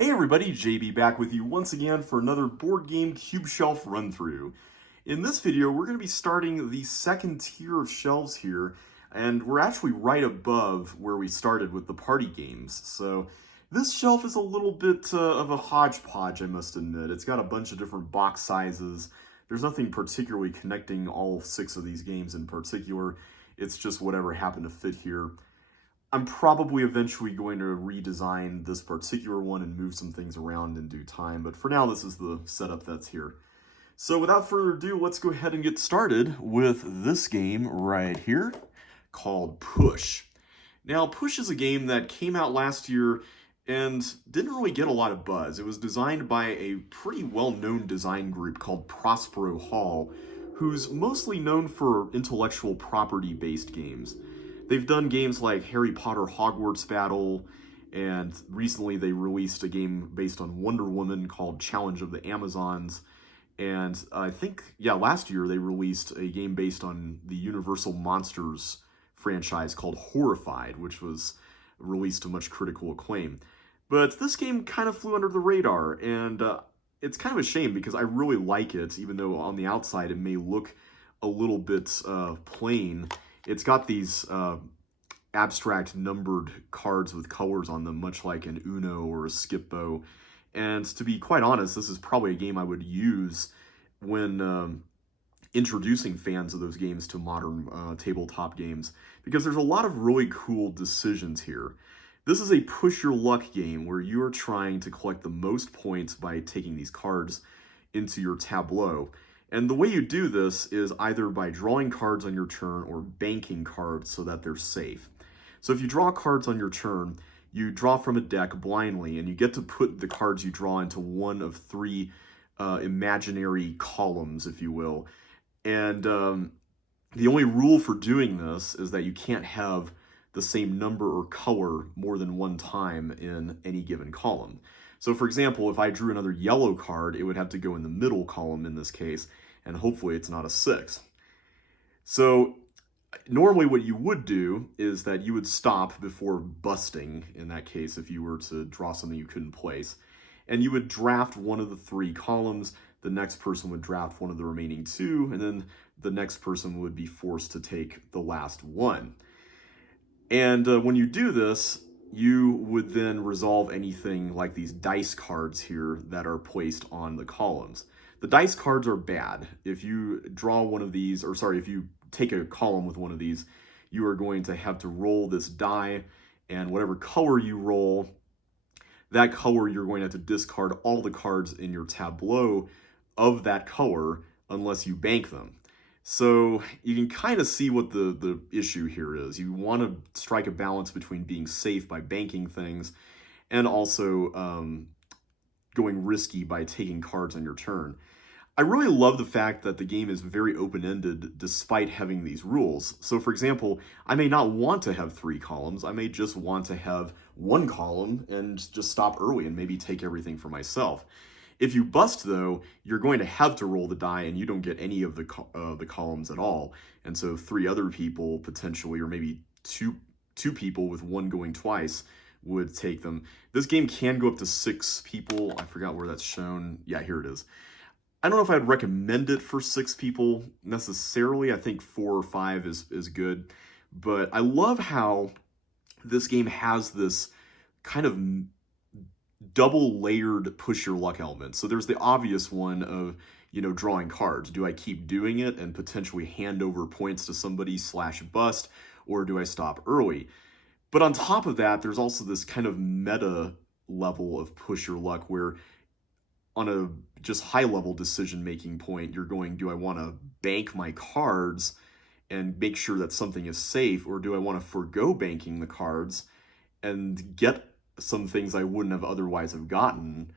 Hey everybody, JB back with you once again for another board game cube shelf run through. In this video, we're going to be starting the second tier of shelves here, and we're actually right above where we started with the party games. So this shelf is a little bit of a hodgepodge, I must admit. It's got a bunch of different box sizes. There's nothing particularly connecting all 6 of these games in particular. It's just whatever happened to fit here. I'm probably eventually going to redesign this particular one and move some things around in due time, but for now this is the setup that's here. So without further ado, let's go ahead and get started with this game right here called Push. Now, Push is a game that came out last year and didn't really get a lot of buzz. It was designed by a pretty well-known design group called Prospero Hall, who's mostly known for intellectual property-based games. They've done games like Harry Potter Hogwarts Battle, and recently they released a game based on Wonder Woman called Challenge of the Amazons. And I think, last year they released a game based on the Universal Monsters franchise called Horrified, which was released to much critical acclaim. But this game kind of flew under the radar, and it's kind of a shame because I really like it, even though on the outside it may look a little bit plain. It's got these abstract numbered cards with colors on them, much like an Uno or a Skip-Bo. And to be quite honest, this is probably a game I would use when introducing fans of those games to modern tabletop games, because there's a lot of really cool decisions here. This is a push your luck game where you are trying to collect the most points by taking these cards into your tableau. And the way you do this is either by drawing cards on your turn or banking cards so that they're safe. So if you draw cards on your turn, you draw from a deck blindly, and you get to put the cards you draw into one of 3 imaginary columns, if you will. And the only rule for doing this is that you can't have the same number or color more than one time in any given column. So for example, if I drew another yellow card, it would have to go in the middle column in this case, and hopefully it's not a 6. So normally what you would do is that you would stop before busting, in that case, if you were to draw something you couldn't place. And you would draft one of the 3 columns, the next person would draft one of the remaining 2, and then the next person would be forced to take the last one. And when you do this, you would then resolve anything like these dice cards here that are placed on the columns. The dice cards are bad. If you draw one of these, or sorry, if you take a column with one of these, you are going to have to roll this die, and whatever color you roll, that color you're going to have to discard all the cards in your tableau of that color unless you bank them. So you can kind of see what the issue here is. You want to strike a balance between being safe by banking things and also going risky by taking cards on your turn. I really love the fact that the game is very open-ended despite having these rules. So for example, I may not want to have 3 columns. I may just want to have 1 column and just stop early and maybe take everything for myself. If you bust, though, you're going to have to roll the die, and you don't get any of the columns at all. And so 3 other people, potentially, or maybe two people with 1 going twice, would take them. This game can go up to 6 people. I forgot where that's shown. Yeah, here it is. I don't know if I'd recommend it for 6 people necessarily. I think 4 or 5 is good. But I love how this game has this kind of double layered push your luck element. So there's the obvious one of, drawing cards. Do I keep doing it and potentially hand over points to somebody / bust, or do I stop early? But on top of that, there's also this kind of meta level of push your luck where on a just high level decision making point, you're going, do I want to bank my cards and make sure that something is safe, or do I want to forego banking the cards and get some things I wouldn't have otherwise have gotten?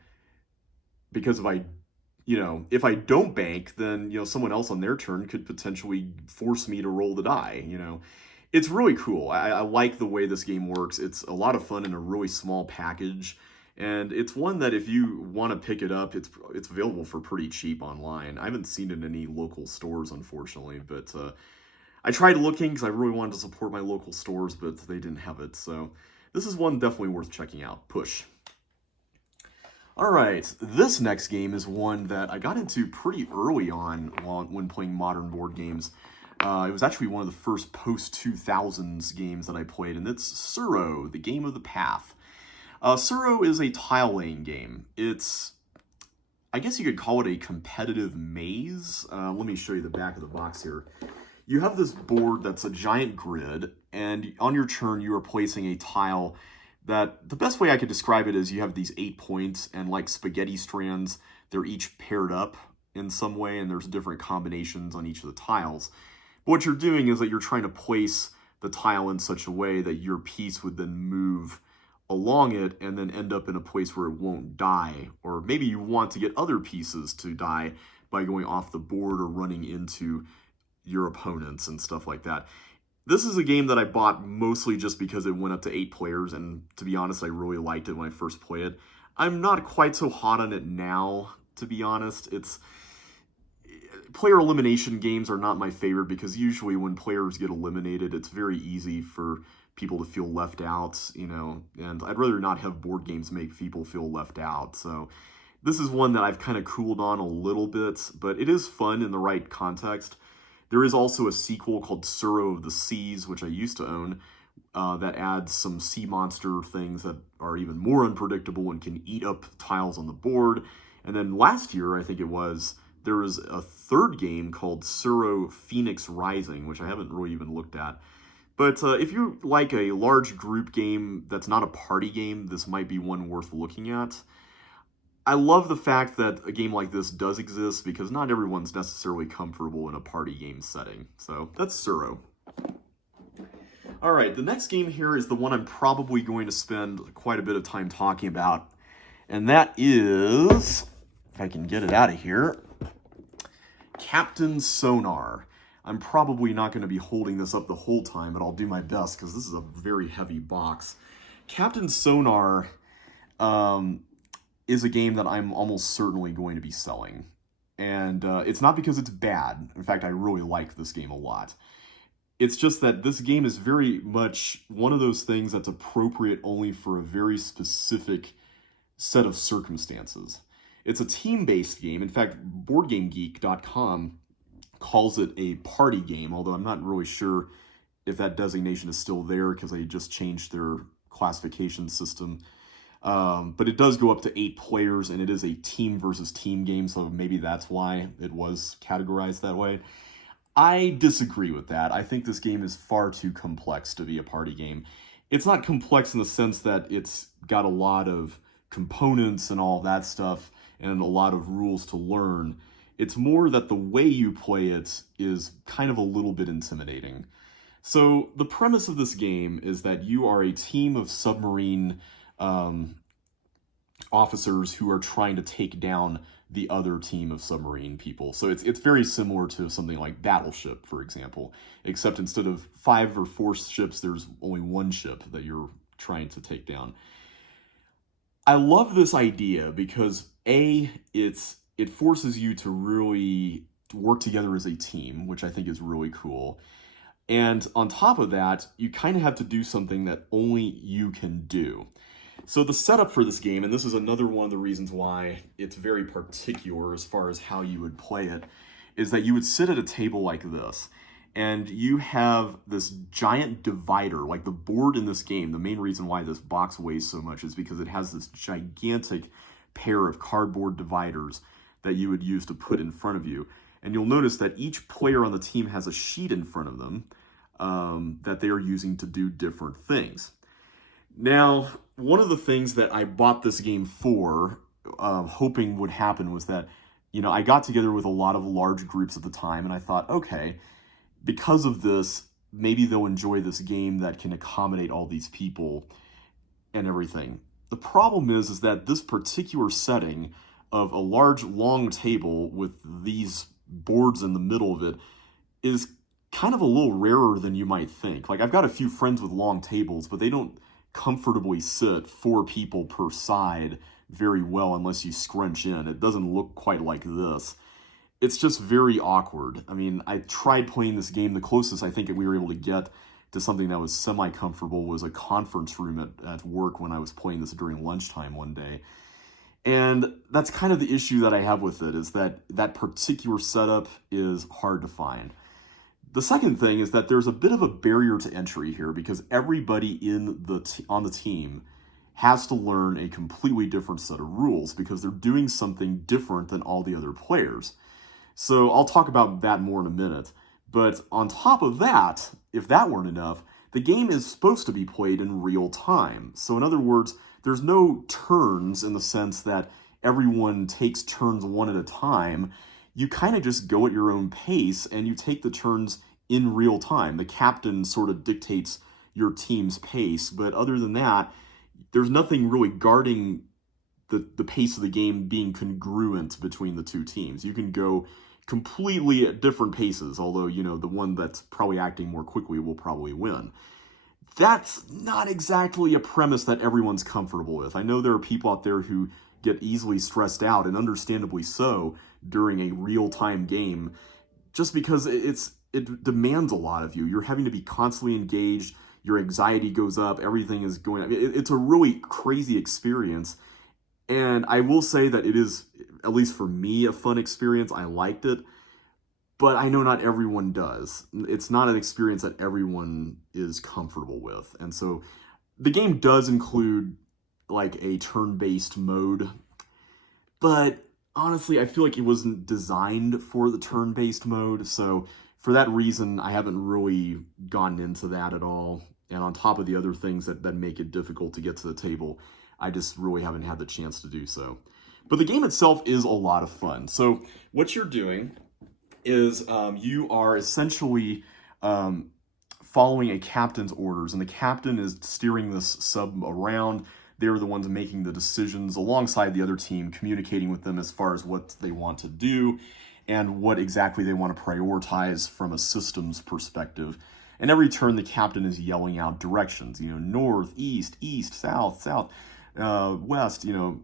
Because if I don't bank, then someone else on their turn could potentially force me to roll the die. It's really cool. I like the way this game works. It's a lot of fun in a really small package, and it's one that if you want to pick it up, it's available for pretty cheap online. I haven't seen it in any local stores, unfortunately, but I tried looking because I really wanted to support my local stores, but they didn't have it. So this is one definitely worth checking out. Push. All right, this next game is one that I got into pretty early on when playing modern board games. It was actually one of the first post-2000s games that I played, and it's Cirro, the Game of the Path. Cirro is a tile-laying game. I guess you could call it a competitive maze. Let me show you the back of the box here. You have this board that's a giant grid, and on your turn you are placing a tile that, the best way I could describe it is you have these 8 points, and like spaghetti strands, they're each paired up in some way, and there's different combinations on each of the tiles. But what you're doing is that you're trying to place the tile in such a way that your piece would then move along it and then end up in a place where it won't die. Or maybe you want to get other pieces to die by going off the board or running into your opponents and stuff like that. This is a game that I bought mostly just because it went up to 8 players, and to be honest, I really liked it when I first played it. I'm not quite so hot on it now, to be honest. Player elimination games are not my favorite because usually when players get eliminated, it's very easy for people to feel left out, and I'd rather not have board games make people feel left out. So this is one that I've kind of cooled on a little bit, but it is fun in the right context. There is also a sequel called Cirro of the Seas, which I used to own, that adds some sea monster things that are even more unpredictable and can eat up tiles on the board. And then last year, I think it was, there was a third game called Cirro Phoenix Rising, which I haven't really even looked at. But if you like a large group game that's not a party game, this might be one worth looking at. I love the fact that a game like this does exist because not everyone's necessarily comfortable in a party game setting. So that's Cirro. All right, the next game here is the one I'm probably going to spend quite a bit of time talking about. And that is, if I can get it out of here, Captain Sonar. I'm probably not going to be holding this up the whole time, but I'll do my best because this is a very heavy box. Captain Sonar is a game that I'm almost certainly going to be selling. And it's not because it's bad. In fact, I really like this game a lot. It's just that this game is very much one of those things that's appropriate only for a very specific set of circumstances. It's a team-based game. In fact, BoardGameGeek.com calls it a party game, although I'm not really sure if that designation is still there because they just changed their classification system. But it does go up to 8 players, and it is a team versus team game, so maybe that's why it was categorized that way. I disagree with that. I think this game is far too complex to be a party game. It's not complex in the sense that it's got a lot of components and all that stuff and a lot of rules to learn. It's more that the way you play it is kind of a little bit intimidating. So the premise of this game is that you are a team of submarine officers who are trying to take down the other team of submarine people. So it's very similar to something like Battleship, for example, except instead of 5 or 4 ships, there's only 1 ship that you're trying to take down. I love this idea because it forces you to really work together as a team, which I think is really cool. And on top of that, you kind of have to do something that only you can do. So the setup for this game, and this is another one of the reasons why it's very particular as far as how you would play it, is that you would sit at a table like this, and you have this giant divider, like the board in this game. The main reason why this box weighs so much is because it has this gigantic pair of cardboard dividers that you would use to put in front of you. And you'll notice that each player on the team has a sheet in front of them that they are using to do different things. Now, one of the things that I bought this game for, hoping would happen, was that, I got together with a lot of large groups at the time, and I thought, okay, because of this, maybe they'll enjoy this game that can accommodate all these people and everything. The problem is that this particular setting of a large, long table with these boards in the middle of it is kind of a little rarer than you might think. Like, I've got a few friends with long tables, but they don't comfortably sit 4 people per side very well unless you scrunch in. It doesn't look quite like this. It's just very awkward. I mean, I tried playing this game. The closest I think we were able to get to something that was semi-comfortable was a conference room at work when I was playing this during lunchtime one day. And that's kind of the issue that I have with it, is that that particular setup is hard to find. The second thing is that there's a bit of a barrier to entry here because everybody on the team has to learn a completely different set of rules because they're doing something different than all the other players. So I'll talk about that more in a minute. But on top of that, if that weren't enough, the game is supposed to be played in real time. So in other words, there's no turns in the sense that everyone takes turns one at a time. You kind of just go at your own pace and you take the turns in real time. The captain sort of dictates your team's pace, but other than that, there's nothing really guarding the pace of the game being congruent between the two teams. You can go completely at different paces, although, you know, the one that's probably acting more quickly will probably win. That's not exactly a premise that everyone's comfortable with. I know there are people out there who get easily stressed out, and understandably so, during a real-time game, just because it demands a lot of you. You're having to be constantly engaged, your anxiety goes up, everything is going... I mean, it's a really crazy experience, and I will say that it is, at least for me, a fun experience. I liked it, but I know not everyone does. It's not an experience that everyone is comfortable with. And so the game does include like a turn-based mode, but honestly, I feel like it wasn't designed for the turn-based mode. So for that reason, I haven't really gone into that at all. And on top of the other things that make it difficult to get to the table, I just really haven't had the chance to do so. But the game itself is a lot of fun. So what you're doing is you are essentially following a captain's orders, and the captain is steering this sub around. They're the ones making the decisions alongside the other team, communicating with them as far as what they want to do and what exactly they want to prioritize from a systems perspective. And every turn, the captain is yelling out directions, you know, north, east, south, west, you know,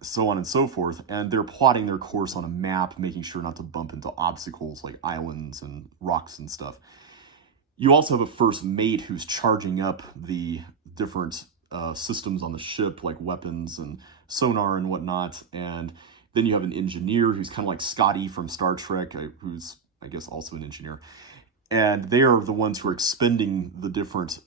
so on and so forth. And they're plotting their course on a map, making sure not to bump into obstacles like islands and rocks and stuff. You also have a first mate who's charging up the different systems on the ship, like weapons and sonar and whatnot. And then you have an engineer who's kind of like Scotty from Star Trek, who's, I guess, also an engineer. And they are the ones who are expending the different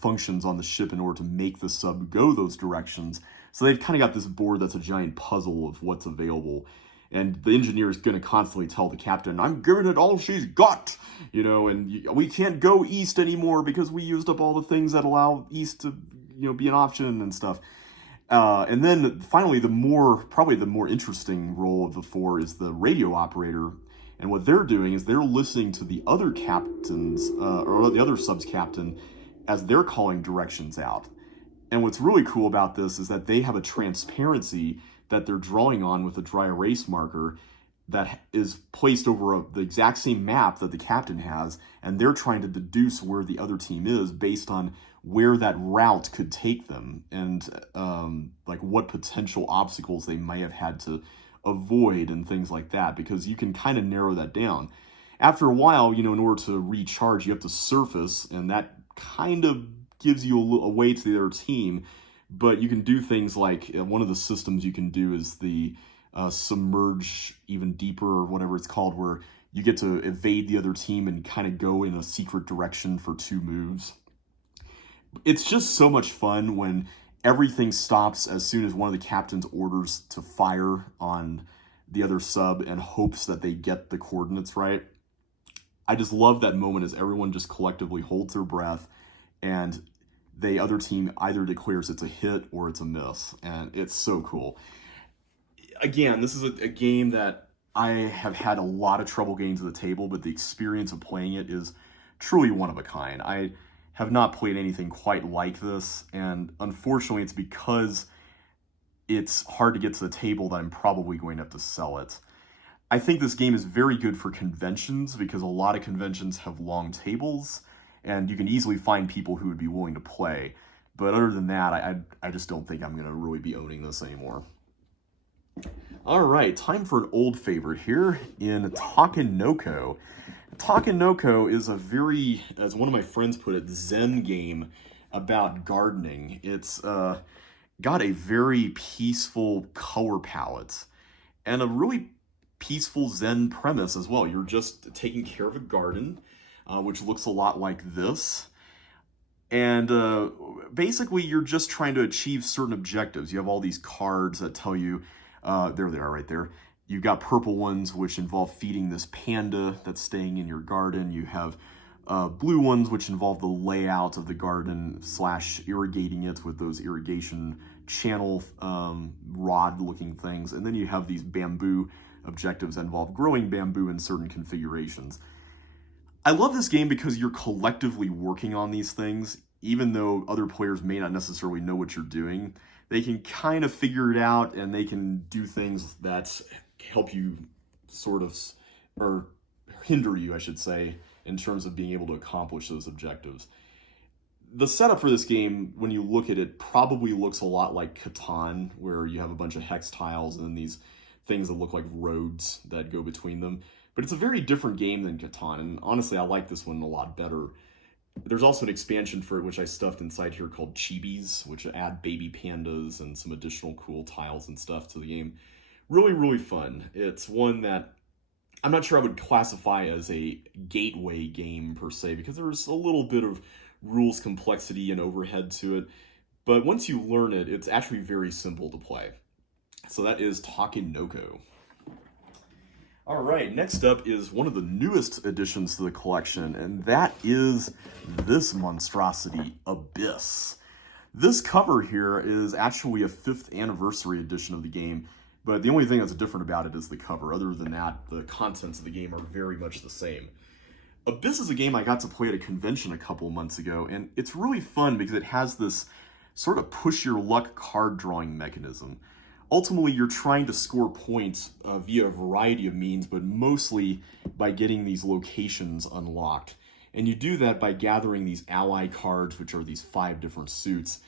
functions on the ship in order to make the sub go those directions. So they've kind of got this board that's a giant puzzle of what's available. And the engineer is going to constantly tell the captain, I'm giving it all she's got, you know, and we can't go east anymore because we used up all the things that allow east to, you know, be an option and stuff. And then finally, probably the more interesting role of the four is the radio operator. And what they're doing is they're listening to the other captains, or the other sub's captain, as they're calling directions out. And what's really cool about this is that they have a transparency that they're drawing on with a dry erase marker that is placed over the exact same map that the captain has, and they're trying to deduce where the other team is based on where that route could take them, and like what potential obstacles they might have had to avoid and things like that, because you can kind of narrow that down. After a while, you know, in order to recharge, you have to surface, and that kind of gives you a way to the other team. But you can do things like, one of the systems you can do is the submerge even deeper, or whatever it's called, where you get to evade the other team and kind of go in a secret direction for 2 moves. It's just so much fun when everything stops as soon as one of the captain's orders to fire on the other sub and hopes that they get the coordinates right. I just love that moment as everyone just collectively holds their breath and the other team either declares it's a hit or it's a miss, and it's so cool. Again, this is a game that I have had a lot of trouble getting to the table, but the experience of playing it is truly one of a kind. I have not played anything quite like this, and unfortunately it's because it's hard to get to the table that I'm probably going to have to sell it. I think this game is very good for conventions because a lot of conventions have long tables, and you can easily find people who would be willing to play. But other than that, I just don't think I'm going to really be owning this anymore. All right, time for an old favorite here in Takenoko. Takenoko is a very, as one of my friends put it, Zen game about gardening. It's got a very peaceful color palette and a really peaceful Zen premise as well. You're just taking care of a garden, which looks a lot like this. And basically, you're just trying to achieve certain objectives. You have all these cards that tell you, there they are right there. You've got purple ones, which involve feeding this panda that's staying in your garden. You have blue ones, which involve the layout of the garden / irrigating it with those irrigation channel rod-looking things. And then you have these bamboo objectives that involve growing bamboo in certain configurations. I love this game because you're collectively working on these things, even though other players may not necessarily know what you're doing. They can kind of figure it out, and they can do things that help you sort of, or hinder you, I should say, in terms of being able to accomplish those objectives. The setup for this game, when you look at it, probably looks a lot like Catan, where you have a bunch of hex tiles and these things that look like roads that go between them. But it's a very different game than Catan, and honestly, I like this one a lot better. There's also an expansion for it, which I stuffed inside here, called Chibis, which add baby pandas and some additional cool tiles and stuff to the game. Really, really fun. It's one that I'm not sure I would classify as a gateway game, per se, because there's a little bit of rules complexity and overhead to it. But once you learn it, it's actually very simple to play. So that is Takenoko. All right, next up is one of the newest additions to the collection, and that is this monstrosity, Abyss. This cover here is actually a 5th anniversary edition of the game, but the only thing that's different about it is the cover. Other than that, the contents of the game are very much the same. Abyss is a game I got to play at a convention a couple months ago, and it's really fun because it has this sort of push your luck card drawing mechanism. Ultimately, you're trying to score points via a variety of means, but mostly by getting these locations unlocked. And you do that by gathering these ally cards, which are these 5 different suits,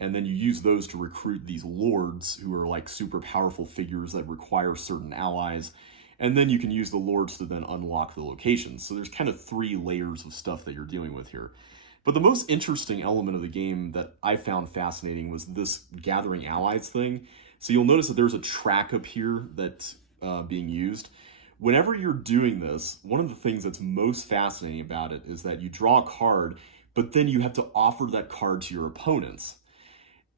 and then you use those to recruit these lords, who are like super powerful figures that require certain allies. And then you can use the lords to then unlock the locations. So there's kind of 3 layers of stuff that you're dealing with here. But the most interesting element of the game that I found fascinating was this gathering allies thing. So you'll notice that there's a track up here that's being used. Whenever you're doing this, one of the things that's most fascinating about it is that you draw a card, but then you have to offer that card to your opponents.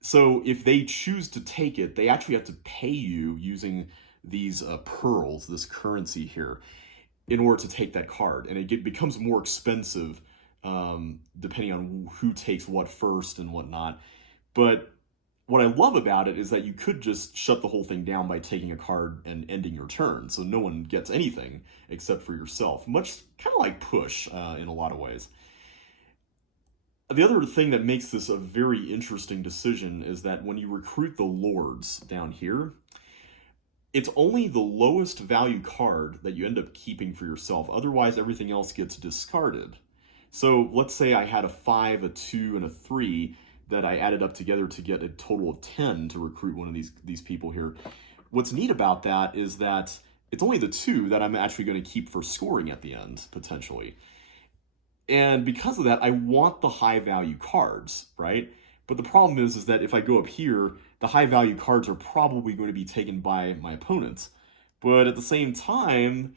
So if they choose to take it, they actually have to pay you using these pearls, this currency here, in order to take that card. And it becomes more expensive depending on who takes what first and whatnot. But what I love about it is that you could just shut the whole thing down by taking a card and ending your turn, so no one gets anything except for yourself. Much kind of like Push in a lot of ways. The other thing that makes this a very interesting decision is that when you recruit the lords down here, it's only the lowest value card that you end up keeping for yourself. Otherwise, everything else gets discarded. So let's say I had a 5, a 2, and a 3 that I added up together to get a total of 10 to recruit one of these people here. What's neat about that is that it's only the 2 that I'm actually going to keep for scoring at the end, potentially. And because of that, I want the high value cards, right? But the problem is that if I go up here, the high value cards are probably going to be taken by my opponents. But at the same time,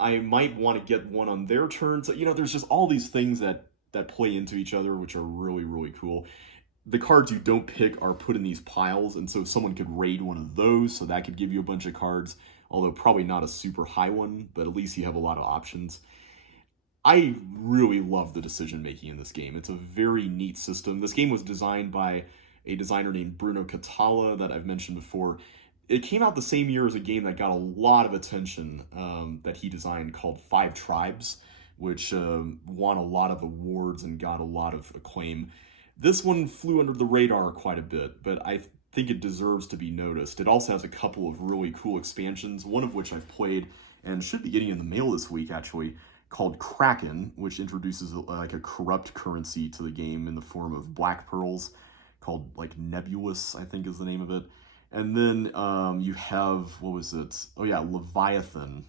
I might want to get one on their turn. So, there's just all these things that play into each other, which are really, really cool. The cards you don't pick are put in these piles, and so someone could raid one of those, so that could give you a bunch of cards, although probably not a super high one, but at least you have a lot of options. I really love the decision-making in this game. It's a very neat system. This game was designed by a designer named Bruno Catala that I've mentioned before. It came out the same year as a game that got a lot of attention that he designed called 5 Tribes, which won a lot of awards and got a lot of acclaim. This one flew under the radar quite a bit, but I think it deserves to be noticed. It also has a couple of really cool expansions, one of which I've played and should be getting in the mail this week, actually, called Kraken, which introduces like a corrupt currency to the game in the form of black pearls, called like Nebulous, I think is the name of it. And then you have, what was it? Oh yeah, Leviathan,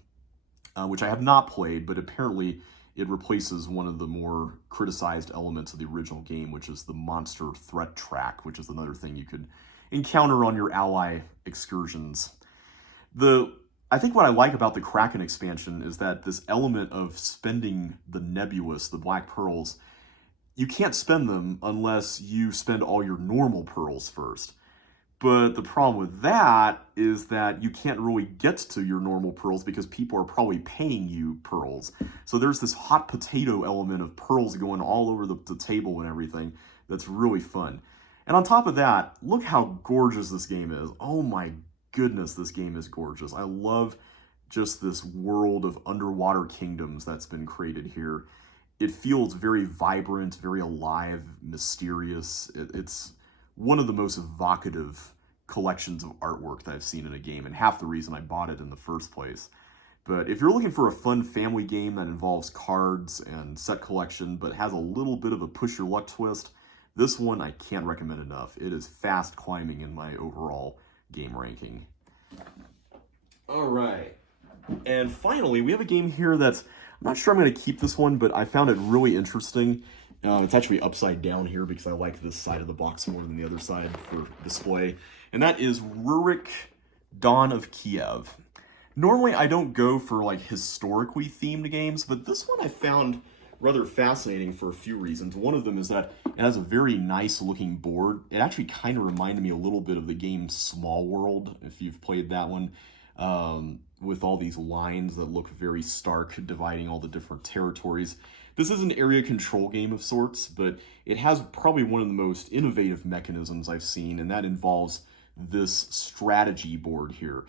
which I have not played, but apparently it replaces one of the more criticized elements of the original game, which is the monster threat track, which is another thing you could encounter on your ally excursions. I think what I like about the Kraken expansion is that this element of spending the nebulous, the black pearls, you can't spend them unless you spend all your normal pearls first. But the problem with that is that you can't really get to your normal pearls because people are probably paying you pearls. So there's this hot potato element of pearls going all over the table and everything that's really fun. And on top of that, look how gorgeous this game is. Oh my goodness, this game is gorgeous. I love just this world of underwater kingdoms that's been created here. It feels very vibrant, very alive, mysterious. It's one of the most evocative collections of artwork that I've seen in a game, and half the reason I bought it in the first place. But if you're looking for a fun family game that involves cards and set collection, but has a little bit of a push your luck twist, this one I can't recommend enough. It is fast climbing in my overall game ranking. All right. And finally, we have a game here that's, I'm not sure I'm going to keep this one, but I found it really interesting. It's actually upside down here because I like this side of the box more than the other side for display. And that is Rurik, Dawn of Kiev. Normally, I don't go for like historically themed games, but this one I found rather fascinating for a few reasons. One of them is that it has a very nice looking board. It actually kind of reminded me a little bit of the game Small World, if you've played that one, with all these lines that look very stark, dividing all the different territories. This is an area control game of sorts, but it has probably one of the most innovative mechanisms I've seen, and that involves this strategy board here.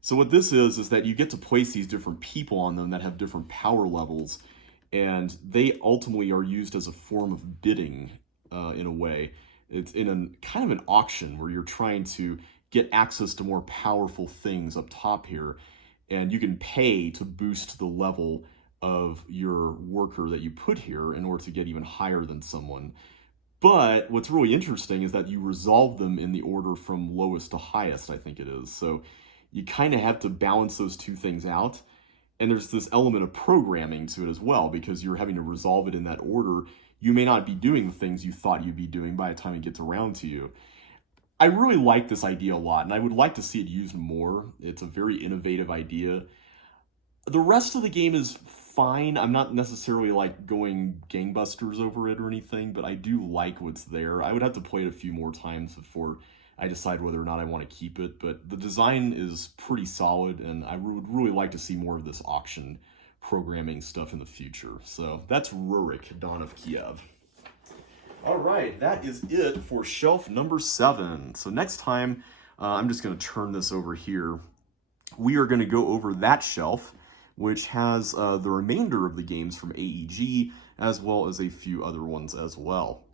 So what this is that you get to place these different people on them that have different power levels, and they ultimately are used as a form of bidding in a way. It's in a kind of an auction where you're trying to get access to more powerful things up top here, and you can pay to boost the level of your worker that you put here in order to get even higher than someone. But what's really interesting is that you resolve them in the order from lowest to highest, I think it is. So you kind of have to balance those two things out. And there's this element of programming to it as well, because you're having to resolve it in that order. You may not be doing the things you thought you'd be doing by the time it gets around to you. I really like this idea a lot, and I would like to see it used more. It's a very innovative idea. The rest of the game is fine. I'm not necessarily like going gangbusters over it or anything, but I do like what's there. I would have to play it a few more times before I decide whether or not I want to keep it, but the design is pretty solid, and I would really like to see more of this auction programming stuff in the future. So that's Rurik, Dawn of Kiev. All right, that is it for shelf number 7. So next time, I'm just going to turn this over here. We are going to go over that shelf, which has the remainder of the games from AEG, as well as a few other ones as well.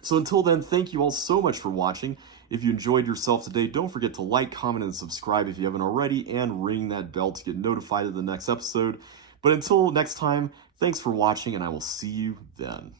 So until then, thank you all so much for watching. If you enjoyed yourself today, don't forget to like, comment, and subscribe if you haven't already, and ring that bell to get notified of the next episode. But until next time, thanks for watching, and I will see you then.